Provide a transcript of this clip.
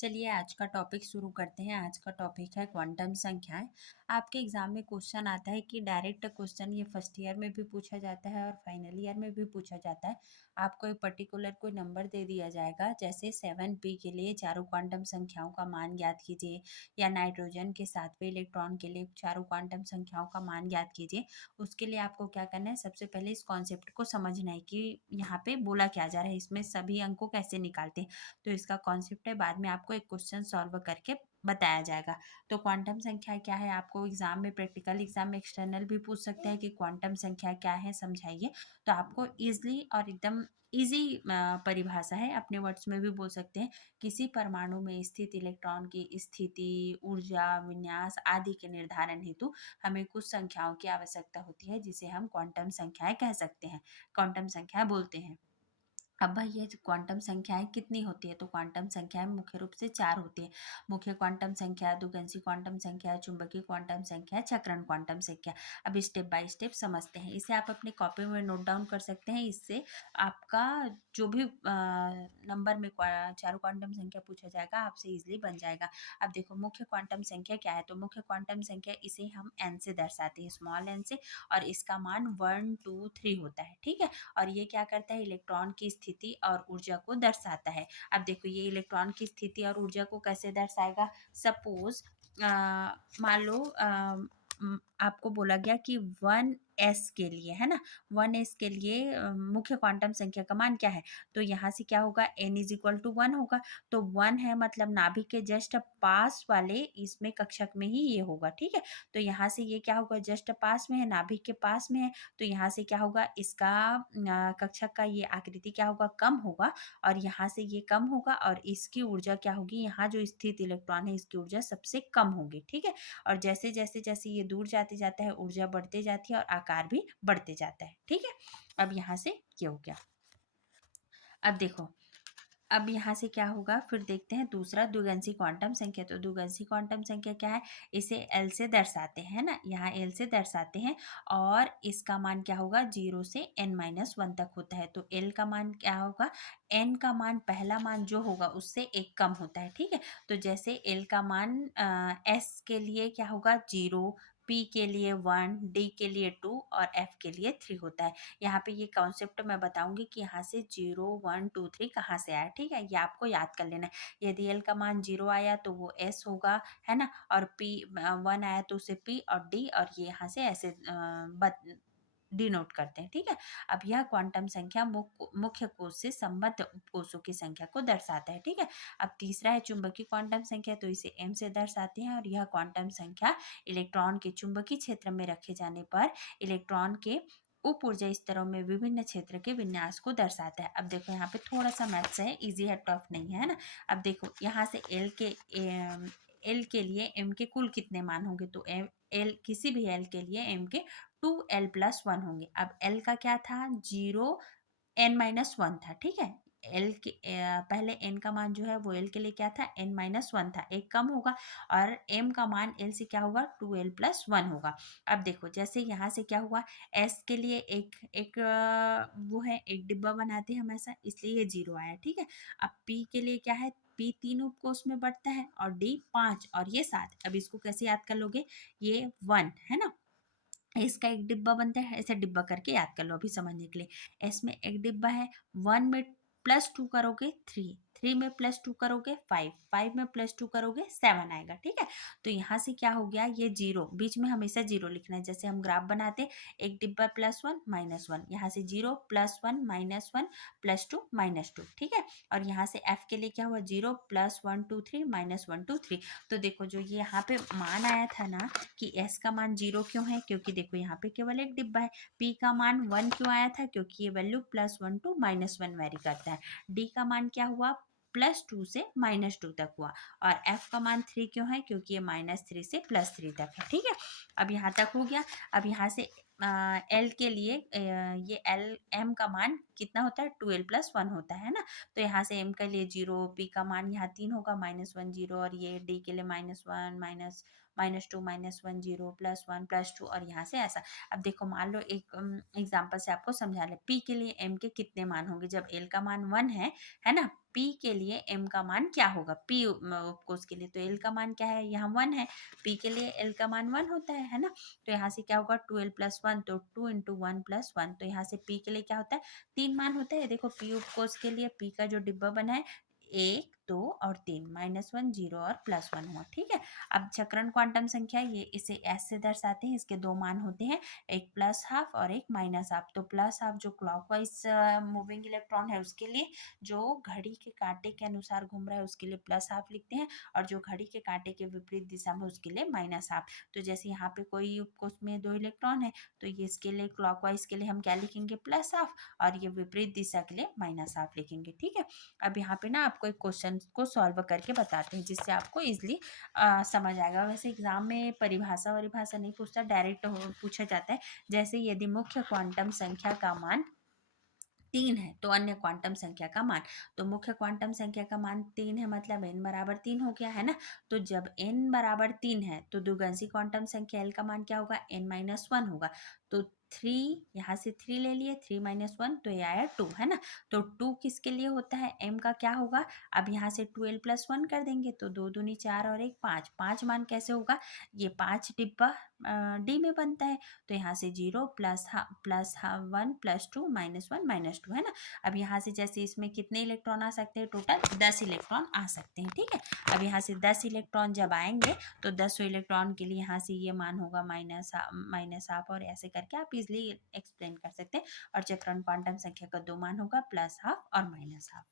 चलिए आज का टॉपिक शुरू करते हैं। आज का टॉपिक है क्वांटम संख्याएं। आपके एग्जाम में क्वेश्चन आता है कि डायरेक्ट क्वेश्चन ये फर्स्ट ईयर में भी पूछा जाता है और फाइनल ईयर में भी पूछा जाता है। आपको एक पर्टिकुलर कोई नंबर दे दिया जाएगा, जैसे 7p के लिए चारों क्वांटम संख्याओं का मान ज्ञात कीजिए, या नाइट्रोजन के 7वें इलेक्ट्रॉन के लिए चारों क्वांटम संख्याओं का मान ज्ञात कीजिए। उसके लिए आपको क्या करना है, सबसे पहले इस कॉन्सेप्ट को समझना है कि यहाँ पे बोला क्या जा रहा है, इसमें सभी अंक को कैसे निकालते हैं। तो इसका कॉन्सेप्ट है, बाद में आपको एक क्वेश्चन सॉल्व करके बताया जाएगा। तो क्वांटम संख्या क्या है, आपको एग्जाम में, प्रैक्टिकल एग्जाम में, एक्सटर्नल भी पूछ सकते हैं कि क्वांटम संख्या क्या है, समझाइए। तो आपको इजली और एकदम इजी परिभाषा है, अपने वर्ड्स में भी बोल सकते हैं। किसी परमाणु में स्थित इलेक्ट्रॉन की स्थिति, ऊर्जा, विन्यास आदि के निर्धारण हेतु हमें कुछ संख्याओं की आवश्यकता होती है, जिसे हम क्वांटम संख्याएं कह सकते हैं, क्वांटम संख्या बोलते हैं। अब भाई ये क्वांटम संख्याएं कितनी होती है, तो क्वांटम संख्याएं मुख्य रूप से 4 होती है। मुख्य क्वांटम संख्या, द्विगंशी क्वांटम संख्या, चुंबकीय क्वांटम संख्या, चक्रण क्वांटम संख्या। अब स्टेप बाय स्टेप समझते हैं। इसे आप अपनी कॉपी में नोट डाउन कर सकते हैं। इससे आपका जो भी नंबर में चारों क्वांटम संख्या पूछा जाएगा, आपसे इजिली बन जाएगा। अब देखो मुख्य क्वांटम संख्या क्या है, तो मुख्य क्वांटम संख्या इसे हम एन से दर्शाते हैं, स्मॉल एन से, और इसका मान 1 2 3 होता है। ठीक है। और ये क्या करता है, इलेक्ट्रॉन की स्थिति और ऊर्जा को दर्शाता है। अब देखो ये इलेक्ट्रॉन की स्थिति और ऊर्जा को कैसे दर्शाएगा। सपोज मान लो आपको बोला गया कि 1s के लिए, है ना, 1s के लिए मुख्य क्वांटम संख्या का मान क्या है, तो यहाँ से क्या होगा, n इज इक्वल टू 1 होगा। तो 1 है मतलब नाभिक के जस्ट पास वाले इसमें कक्षक में ही ये होगा। ठीक है। तो यहाँ से ये क्या होगा, जस्ट पास में है, नाभिक के पास में है, तो यहाँ से क्या होगा, इसका कक्षक का ये आकृति क्या होगा, कम होगा, और यहाँ से ये कम होगा, और इसकी ऊर्जा क्या होगी, यहाँ जो स्थित इलेक्ट्रॉन है इसकी ऊर्जा सबसे कम होगी। ठीक है। और जैसे जैसे जैसे ये दूर जाते जाता है, ऊर्जा बढ़ते जाती है और आकार भी बढ़ते जाता है। ठीक है। अब यहाँ से ये हो गया। अब देखो, अब यहाँ से क्या होगा, फिर देखते हैं दूसरा, द्विगंशी क्वांटम संख्या। तो द्विगंशी क्वांटम संख्या क्या है, इसे एल से दर्शाते हैं ना, यहाँ एल से दर्शाते हैं, और इसका मान क्या होगा, 0 से n-1 तक होता है। तो एल का मान क्या होगा, एन का मान, पहला मान जो होगा उससे एक कम होता है। ठीक है। तो जैसे एल का मान एस के लिए क्या होगा, 0, पी के लिए 1, डी के लिए 2 और एफ के लिए 3 होता है। यहाँ पे ये कॉन्सेप्ट मैं बताऊंगी कि यहाँ से 0 1 2 3 कहाँ से आया। ठीक है। ये आपको याद कर लेना है। यदि एल का मान 0 आया तो वो एस होगा, है ना, और पी 1 आया तो उसे पी, और डी, और ये यहाँ से ऐसे डिनोट करते हैं। ठीक है। अब यह क्वांटम संख्या मुख्य कोश से संबद्ध उपकोषों की संख्या को दर्शाता है। ठीक है। अब तीसरा है चुंबकीय क्वांटम संख्या। तो इसे एम से दर्शाते हैं, और यह क्वांटम संख्या इलेक्ट्रॉन के चुंबकीय क्षेत्र में रखे जाने पर इलेक्ट्रॉन के उप ऊर्जा स्तरों में विभिन्न क्षेत्र के विन्यास को दर्शाता है। अब देखो यहाँ पे थोड़ा सा मैथ्स है, इजी है, टफ नहीं है ना। अब देखो यहाँ से एल के लिए एम के कुल कितने मान होंगे, तो एल किसी भी एल के लिए एम के 2l+1 होंगे। अब एल का क्या था, 0 n-1 था। ठीक है। एल के पहले एन का मान जो है वो एल के लिए क्या था, n-1 था, एक कम होगा, और एम का मान एल से क्या होगा, 2l+1 होगा। अब देखो जैसे यहाँ से क्या हुआ, एस के लिए एक एक वो है, एक डिब्बा बनाते हैं हमेशा, इसलिए ये 0 आया। ठीक है। अब पी के लिए क्या है, पी 3 उपकोष में बढ़ता है, और डी 5, और ये 7। अब इसको कैसे याद कर लोगे, ये 1 है ना, इसका एक डिब्बा बनता है, ऐसे डिब्बा करके याद कर लो अभी समझने के लिए। एस में एक डिब्बा है, 1 में +2 करोगे 3, 3 में +2 करोगे 5, 5 में +2 करोगे 7 आएगा। ठीक है। तो यहाँ से क्या हो गया, ये 0, बीच में हमेशा 0 लिखना है, जैसे हम ग्राफ बनाते, एक डिब्बा +1 -1, यहाँ से 0 +1 -1 +2 -2। ठीक है। और यहाँ से एफ के लिए क्या हुआ, 0 +1 2 3 -1 2 3। तो देखो जो ये यहाँ पे मान आया था ना, कि एस का मान 0 क्यों है, क्योंकि देखो यहाँ पे केवल एक डिब्बा है। पी का मान 1 क्यों आया था, क्योंकि ये वैल्यू +1 to -1 वेरी करता है। डी का मान क्या हुआ, +2 से -2 तक हुआ। और एफ का मान 3 क्यों है, क्योंकि ये -3 से +3 तक है। ठीक है। अब यहाँ तक हो गया। अब यहाँ से एल के लिए ये एल एम का मान कितना होता है 2l+1 होता है ना। तो यहाँ से एम के लिए 0, पी का मान यहाँ 3 होगा -1 0, और ये डी के लिए -1 -2 -1 0 +1 +2, और यहाँ से ऐसा। अब देखो मान लो एक एग्जांपल से आपको समझा ले, पी के लिए एम के कितने मान होंगे जब एल का मान 1 है ना। पी के लिए एम का मान क्या होगा, पी कोस के लिए तो एल का मान क्या है, यहाँ 1 है, पी के लिए एल का मान 1 होता है ना। तो यहाँ से क्या होगा 2l+1, तो 2 × 1+1, तो यहाँ से पी के लिए क्या होता है 3 मान होता है। देखो पी उपकोष के लिए पी का जो डिब्बा बना है 1 2 और 3, -1 0 और +1 हुआ, ठीक है। अब चक्रण क्वांटम संख्या ये इसे एस से दर्शाते हैं, इसके दो मान होते हैं, एक +12 और एक -12। तो +12 जो क्लॉकवाइज मूविंग इलेक्ट्रॉन है उसके लिए, जो घड़ी के कांटे के अनुसार घूम रहा है उसके लिए +12 लिखते हैं, और जो घड़ी के कांटे के विपरीत दिशा में उसके लिए -12। तो जैसे यहाँ पे कोई उपकोष में 2 इलेक्ट्रॉन है, तो ये इसके लिए क्लॉकवाइज के लिए हम क्या लिखेंगे +12, और ये विपरीत दिशा के लिए -12 लिखेंगे, ठीक है। अब यहाँ पे ना आपको एक क्वेश्चन को सॉल्व करके बताते हैं जिससे आपको इजिली समझ आएगा। वैसे एग्जाम में परिभाषा वरिभाषा नहीं पूछता, डायरेक्ट पूछा जाता है। जैसे यदि मुख्य क्वांटम संख्या का मान 3 है तो अन्य क्वांटम संख्या का मान, तो मुख्य क्वांटम संख्या का मान 3 है मतलब n बराबर 3 हो गया है ना। तो जब n बराबर 3 है तो द्विगंशी क्वांटम संख्या l का मान क्या होगा, n-1 होगा। तो 3 यहाँ से 3 ले लिए, 3 - 1 तो ये आया 2 है ना। तो 2 किसके लिए होता है, m का क्या होगा, अब यहाँ से 2l+1 कर देंगे तो 2 दूनी 4 और 1 5, 5 मान कैसे होगा, ये 5 डिब्बा डी में बनता है। तो यहाँ से 0 +1 +2 -1 -2 है ना। अब यहाँ से जैसे इसमें कितने इलेक्ट्रॉन आ सकते हैं, टोटल 10 इलेक्ट्रॉन आ सकते हैं, ठीक है। अब यहाँ से 10 इलेक्ट्रॉन जब आएंगे तो 10 इलेक्ट्रॉन के लिए यहाँ से ये मान होगा -12, और ऐसे करके आप इजिली एक्सप्लेन कर सकते हैं। और चक्रण क्वांटम संख्या का दो मान होगा +12 और -12।